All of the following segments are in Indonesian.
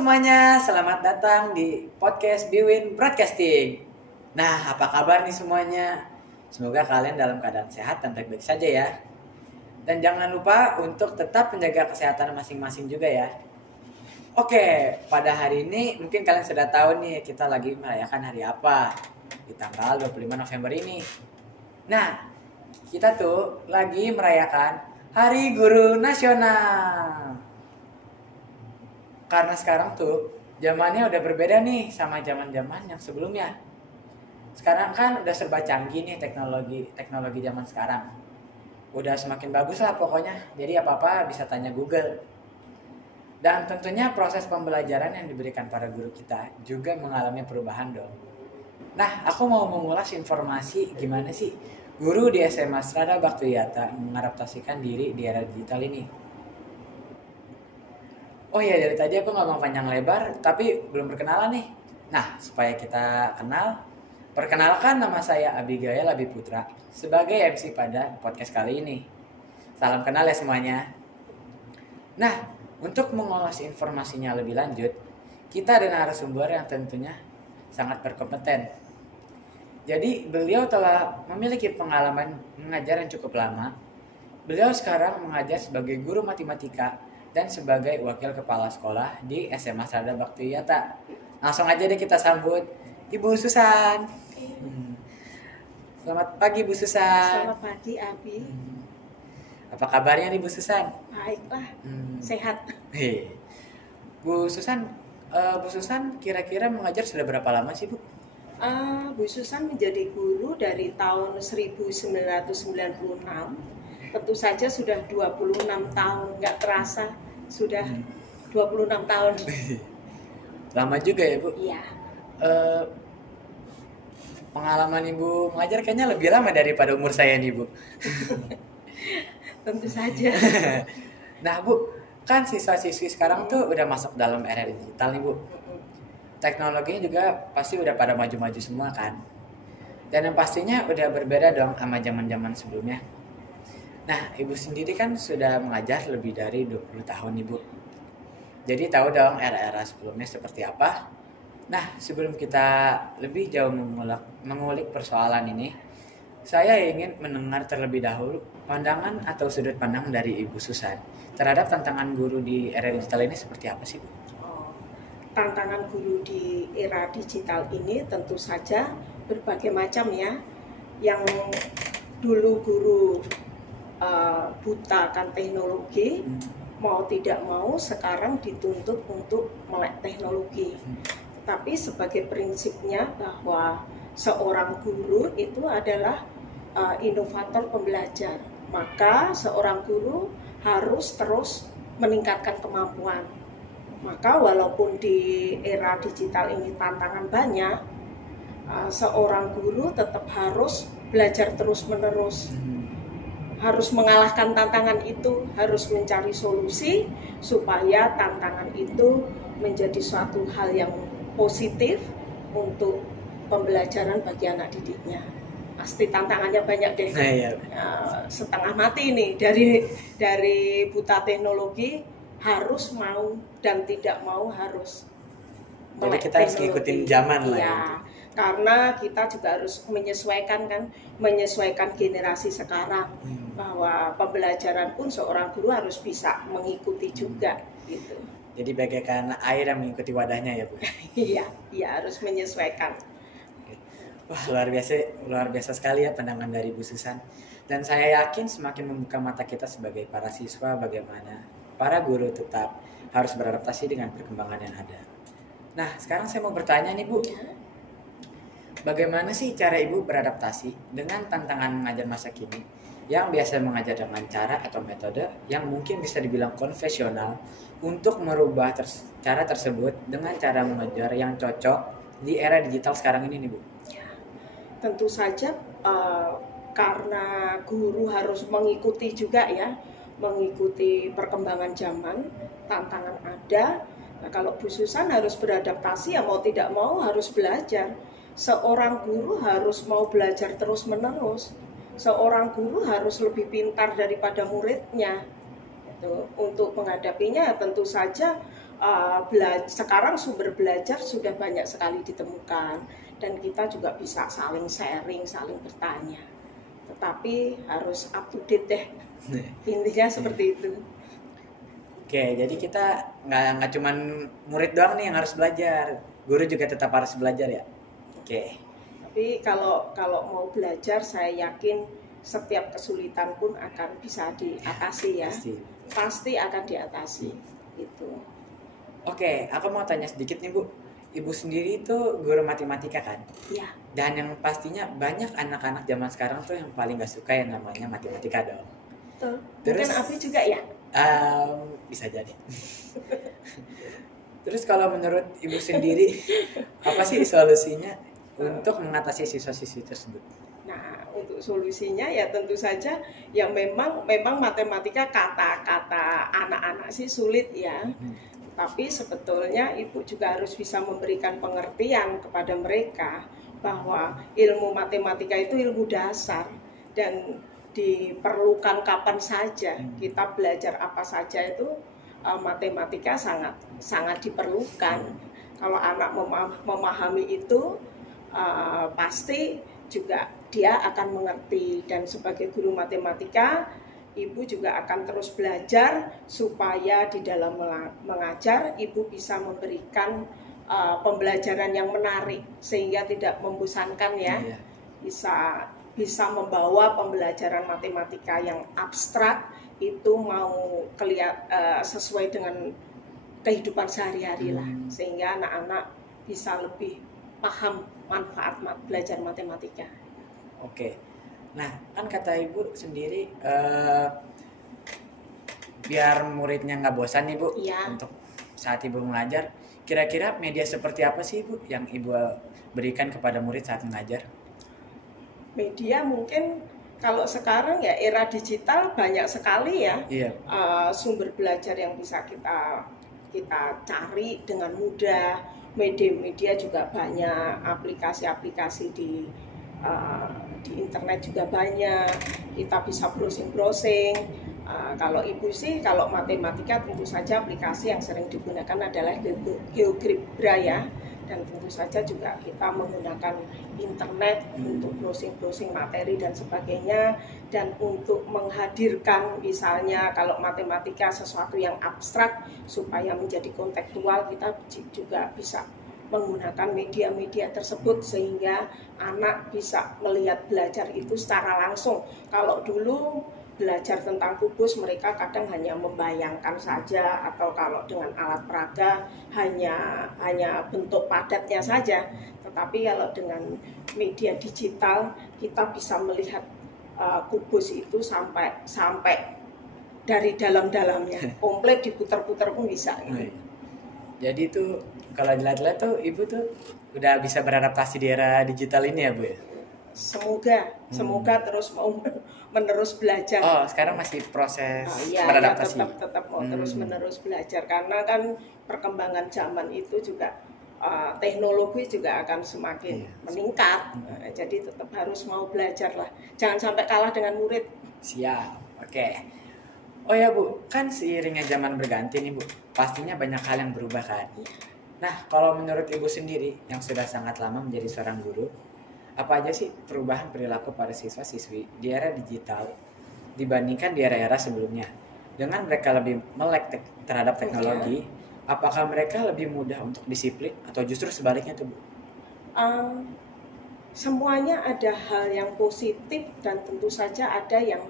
semuanya, selamat datang di podcast Biwin Broadcasting. Nah, apa kabar nih semuanya? Semoga kalian dalam keadaan sehat dan baik-baik saja ya. Dan jangan lupa untuk tetap menjaga kesehatan masing-masing juga ya. Oke, pada hari ini mungkin kalian sudah tahu nih kita lagi merayakan hari apa di tanggal 25 November ini. Nah, kita tuh lagi merayakan Hari Guru Nasional. Karena sekarang tuh zamannya udah berbeda nih sama zaman-zaman yang sebelumnya. Sekarang kan udah serba canggih nih teknologi zaman sekarang. Udah semakin bagus lah pokoknya. Jadi apa-apa bisa tanya Google. Dan tentunya proses pembelajaran yang diberikan para guru kita juga mengalami perubahan dong. Nah, aku mau mengulas informasi gimana sih guru di SMA Strada Baktuyata mengadaptasikan diri di era digital ini. Oh iya, dari tadi aku ngomong panjang lebar, tapi belum perkenalan nih. Nah, supaya kita kenal, perkenalkan nama saya Abigail Abiputra sebagai MC pada podcast kali ini. Salam kenal ya semuanya. Nah, untuk mengulas informasinya lebih lanjut, kita ada narasumber yang tentunya sangat berkompeten. Jadi, beliau telah memiliki pengalaman mengajar yang cukup lama. Beliau sekarang mengajar sebagai guru matematika dan sebagai wakil kepala sekolah di SMA Strada Baktuyata. Langsung aja deh kita sambut Ibu Susan. Selamat pagi Bu Susan. Selamat pagi Abi. Apa kabarnya nih Bu Susan? Baiklah, sehat. Bu Susan kira-kira mengajar sudah berapa lama sih Bu? Bu Susan menjadi guru dari tahun 1996. Tentu saja sudah 26 tahun, nggak terasa sudah 26 tahun. Lama juga ya Bu? Iya. Pengalaman Ibu mengajar kayaknya lebih lama daripada umur saya nih Bu. Tentu saja. Nah Bu, kan siswa-siswi sekarang tuh udah masuk dalam era digital nih Bu. Teknologinya juga pasti udah pada maju-maju semua kan. Dan yang pastinya udah berbeda dong sama zaman-zaman sebelumnya. Nah, Ibu sendiri kan sudah mengajar lebih dari 20 tahun Ibu. Jadi tahu dong era-era sebelumnya seperti apa. Nah, sebelum kita lebih jauh mengulik persoalan ini, saya ingin mendengar terlebih dahulu pandangan atau sudut pandang dari Ibu Susan terhadap tantangan guru di era digital ini seperti apa sih Bu? Tantangan guru di era digital ini tentu saja berbagai macam ya. Yang dulu guru buta kan teknologi, mau tidak mau sekarang dituntut untuk melek teknologi. Tapi sebagai prinsipnya bahwa seorang guru itu adalah inovator pembelajar, maka seorang guru harus terus meningkatkan kemampuan. Maka walaupun di era digital ini tantangan banyak, seorang guru tetap harus belajar terus-menerus. Harus mengalahkan tantangan itu, harus mencari solusi supaya tantangan itu menjadi suatu hal yang positif untuk pembelajaran bagi anak didiknya. Pasti tantangannya banyak deh. Setengah mati nih dari buta teknologi harus mau dan tidak mau harus. Jadi kita harus ngikutin zaman lah ya. Karena kita juga harus menyesuaikan generasi sekarang, bahwa pembelajaran pun seorang guru harus bisa mengikuti juga gitu. Jadi bagaikan air yang mengikuti wadahnya ya Bu. Iya harus menyesuaikan. Wah, luar biasa sekali ya pandangan dari Bu Susan. Dan saya yakin semakin membuka mata kita sebagai para siswa bagaimana para guru tetap harus beradaptasi dengan perkembangan yang ada. Nah, sekarang saya mau bertanya nih Bu. Bagaimana sih cara Ibu beradaptasi dengan tantangan mengajar masa kini yang biasa mengajar dengan cara atau metode yang mungkin bisa dibilang konvensional untuk merubah cara tersebut dengan cara mengajar yang cocok di era digital sekarang ini nih Bu? Tentu saja karena guru harus mengikuti juga ya, mengikuti perkembangan zaman, tantangan ada. Nah, kalau Bu Susan harus beradaptasi ya mau tidak mau harus belajar. Seorang guru harus mau belajar terus-menerus. Seorang guru harus lebih pintar daripada muridnya. Untuk menghadapinya tentu saja sekarang sumber belajar sudah banyak sekali ditemukan dan kita juga bisa saling sharing, saling bertanya. Tetapi harus up to date deh. Intinya seperti itu. Oke, jadi kita nggak cuman murid doang nih yang harus belajar, guru juga tetap harus belajar ya. Oke. Tapi kalau mau belajar, saya yakin setiap kesulitan pun akan bisa diatasi ya. Pasti akan diatasi. Gitu. Oke, aku mau tanya sedikit nih Bu. Ibu sendiri itu guru matematika kan? Iya. Dan yang pastinya banyak anak-anak zaman sekarang tuh yang paling gak suka yang namanya matematika dong. Betul. Mungkin Abi juga ya? Bisa jadi. Terus kalau menurut Ibu sendiri, apa sih solusinya untuk mengatasi siswa-siswi tersebut? Nah, untuk solusinya ya tentu saja ya memang matematika kata-kata anak-anak sih sulit ya. Tapi sebetulnya ibu juga harus bisa memberikan pengertian kepada mereka bahwa ilmu matematika itu ilmu dasar dan diperlukan kapan saja. Kita belajar apa saja itu matematika sangat diperlukan. Kalau anak memahami itu pasti juga dia akan mengerti, dan sebagai guru matematika ibu juga akan terus belajar supaya di dalam mengajar ibu bisa memberikan pembelajaran yang menarik sehingga tidak membosankan ya. Bisa membawa pembelajaran matematika yang abstrak itu mau sesuai dengan kehidupan sehari-hari lah, sehingga anak-anak bisa lebih paham manfaat belajar matematika. Oke. Nah, kan kata Ibu sendiri biar muridnya nggak bosan nih Bu untuk saat Ibu mengajar. Kira-kira media seperti apa sih Bu yang Ibu berikan kepada murid saat mengajar? Media mungkin kalau sekarang ya era digital banyak sekali ya sumber belajar yang bisa kita cari dengan mudah. Media juga banyak, aplikasi-aplikasi di internet juga banyak, kita bisa browsing. Kalau ibu sih, kalau matematika tentu saja aplikasi yang sering digunakan adalah GeoGebra ya, dan tentu saja juga kita menggunakan internet untuk browsing materi dan sebagainya, dan untuk menghadirkan misalnya kalau matematika sesuatu yang abstrak supaya menjadi kontekstual, kita juga bisa menggunakan media-media tersebut sehingga anak bisa melihat belajar itu secara langsung. Kalau dulu belajar tentang kubus mereka kadang hanya membayangkan saja, atau kalau dengan alat peraga hanya bentuk padatnya saja. Tetapi kalau dengan media digital kita bisa melihat kubus itu sampai dari dalam-dalamnya, komplit diputar-putar pun bisa. Jadi itu kalau dilihat-lihat tuh ibu tuh udah bisa beradaptasi di era digital ini ya Bu ya? Semoga terus mau menerus belajar. Oh, sekarang masih proses beradaptasi. Tetap mau terus menerus belajar, karena kan perkembangan zaman itu juga teknologi juga akan semakin meningkat. Jadi tetap harus mau belajar lah. Jangan sampai kalah dengan murid. Siap. Oke. Oh ya Bu, kan seiringnya zaman berganti nih Bu, pastinya banyak hal yang berubah kan. Nah, kalau menurut Ibu sendiri yang sudah sangat lama menjadi seorang guru, apa aja sih perubahan perilaku pada siswa-siswi di era digital dibandingkan di era-era sebelumnya? Dengan mereka lebih melek terhadap teknologi, apakah mereka lebih mudah untuk disiplin atau justru sebaliknya tuh Bu? Semuanya ada hal yang positif dan tentu saja ada yang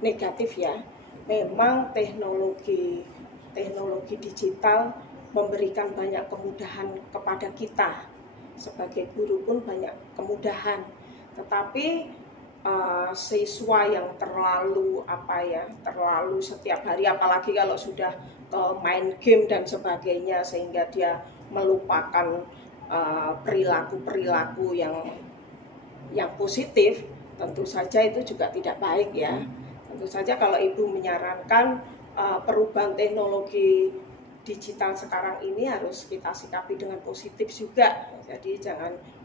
negatif ya. Memang teknologi digital memberikan banyak kemudahan kepada kita. Sebagai guru pun banyak kemudahan. Tetapi siswa yang terlalu setiap hari, apalagi kalau sudah main game dan sebagainya, sehingga dia melupakan perilaku yang positif, tentu saja itu juga tidak baik ya. Tentu saja kalau ibu menyarankan perubahan teknologi digital sekarang ini harus kita sikapi dengan positif juga. Jadi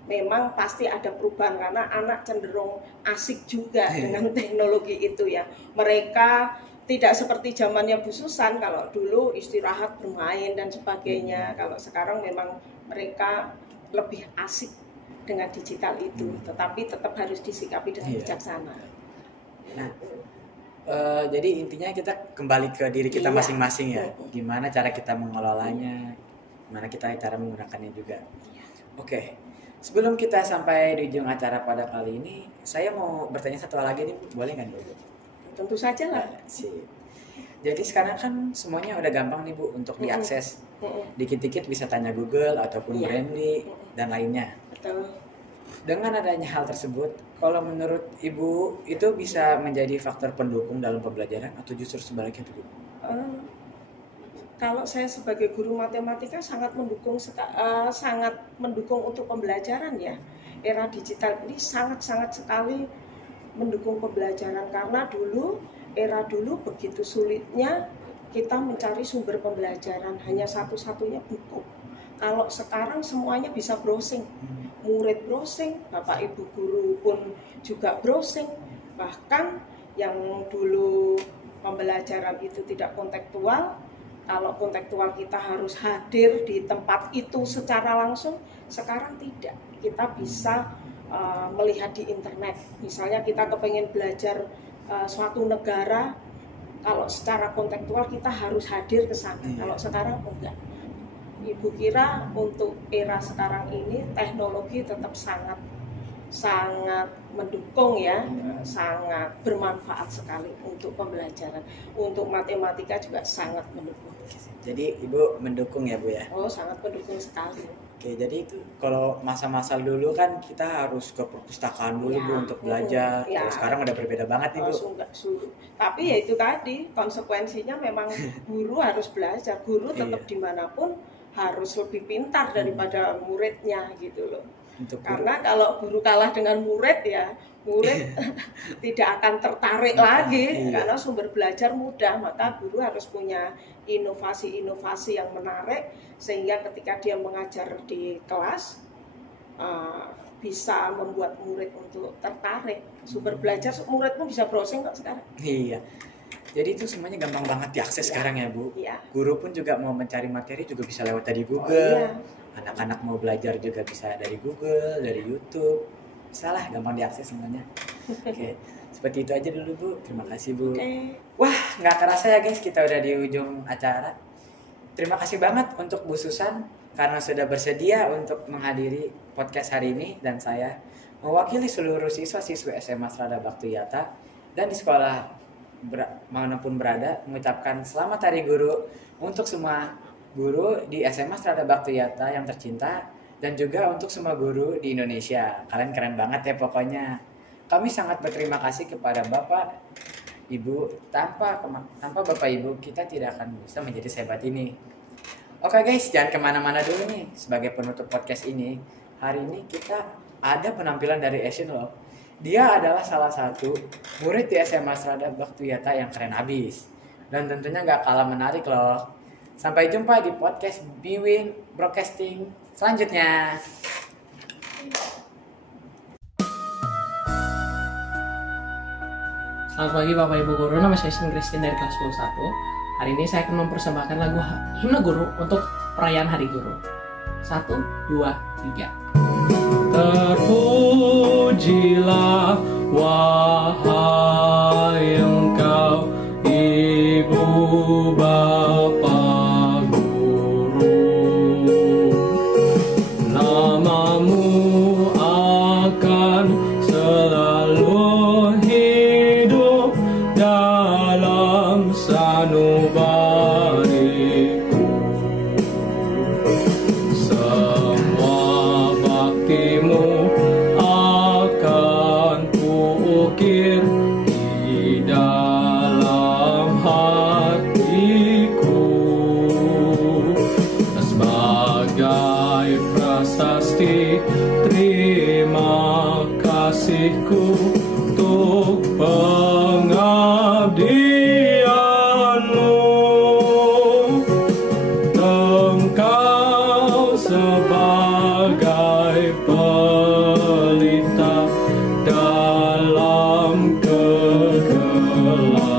memang pasti ada perubahan karena anak cenderung asik juga dengan teknologi itu ya. Mereka tidak seperti zamannya Bu Susan. Kalau dulu istirahat bermain dan sebagainya, kalau sekarang memang mereka lebih asik dengan digital itu, tetapi tetap harus disikapi dengan bijaksana. Nah, jadi intinya kita kembali ke diri kita masing-masing ya. Gimana cara kita mengelolanya, gimana kita cara menggunakannya juga. Oke, sebelum kita sampai di ujung acara pada kali ini, saya mau bertanya satu hal lagi nih, boleh nggak Bu? Tentu saja lah. Jadi sekarang kan semuanya udah gampang nih Bu untuk diakses. Dikit-dikit bisa tanya Google ataupun Brandly dan lainnya. Betul. Dengan adanya hal tersebut, kalau menurut Ibu itu bisa menjadi faktor pendukung dalam pembelajaran atau justru sebaliknya Bu? Kalau saya sebagai guru matematika sangat mendukung untuk pembelajaran ya. Era digital ini sangat sekali mendukung pembelajaran, karena era dulu begitu sulitnya kita mencari sumber pembelajaran, hanya satu-satunya buku. Kalau sekarang semuanya bisa browsing, murid browsing, Bapak Ibu guru pun juga browsing. Bahkan yang dulu pembelajaran itu tidak kontekstual, kalau kontekstual kita harus hadir di tempat itu secara langsung, sekarang tidak. Kita bisa melihat di internet. Misalnya kita kepengen belajar suatu negara, kalau secara kontekstual kita harus hadir ke sana. Kalau sekarang enggak. Ibu kira untuk era sekarang ini teknologi tetap sangat mendukung ya, sangat bermanfaat sekali untuk pembelajaran. Untuk matematika juga sangat mendukung. Jadi Ibu mendukung ya Bu ya? Oh, sangat mendukung sekali. Oke, jadi itu kalau masa-masa dulu kan kita harus ke perpustakaan dulu Bu untuk belajar. Kalau sekarang udah berbeda banget nih Bu. Tapi ya itu tadi, konsekuensinya memang guru harus belajar. Guru tetap dimanapun harus lebih pintar daripada muridnya gitu loh. Karena kalau guru kalah dengan murid ya, murid tidak akan tertarik lagi karena sumber belajar mudah. Maka guru harus punya inovasi-inovasi yang menarik sehingga ketika dia mengajar di kelas bisa membuat murid untuk tertarik. Sumber belajar murid pun bisa browsing kok sekarang. Iya. Jadi itu semuanya gampang banget diakses sekarang ya Bu. Guru pun juga mau mencari materi juga bisa lewat dari Google. Anak-anak mau belajar juga bisa dari Google, dari YouTube. Bisa lah, gampang diakses semuanya. Oke, seperti itu aja dulu Bu. Terima kasih Bu. Wah, nggak kerasa ya guys, kita udah di ujung acara. Terima kasih banget untuk Bu Susan karena sudah bersedia untuk menghadiri podcast hari ini, dan saya mewakili seluruh siswa-siswi SMA Strada Bakti Yata dan di sekolah manapun berada mengucapkan selamat Hari Guru untuk semua guru di SMA Strada Bakti Yata yang tercinta dan juga untuk semua guru di Indonesia. Kalian keren banget ya pokoknya. Kami sangat berterima kasih kepada Bapak Ibu. Tanpa Bapak Ibu kita tidak akan bisa menjadi sehebat ini. Oke guys, jangan kemana-mana dulu nih. Sebagai penutup podcast ini, hari ini kita ada penampilan dari Asian loh. Dia adalah salah satu murid di SMA Strada Bakti Yata yang keren abis. Dan tentunya gak kalah menarik loh. Sampai jumpa di podcast Bwin Broadcasting selanjutnya. Selamat pagi Bapak Ibu Guru, nama saya Christine dari kelas 21. Hari ini saya akan mempersembahkan lagu Himne Guru untuk perayaan Hari Guru. 1, 2, 3. Terpujilah wahai engkau Ibu Bapa Guru, namamu akan selalu hidup dalam sanubariku. Semua baktimu akan kuukir di dalam hatiku sebagai prasasti terima kasihku untuk pengabdianmu. Engkau sebagai pelita dalam kegelapan.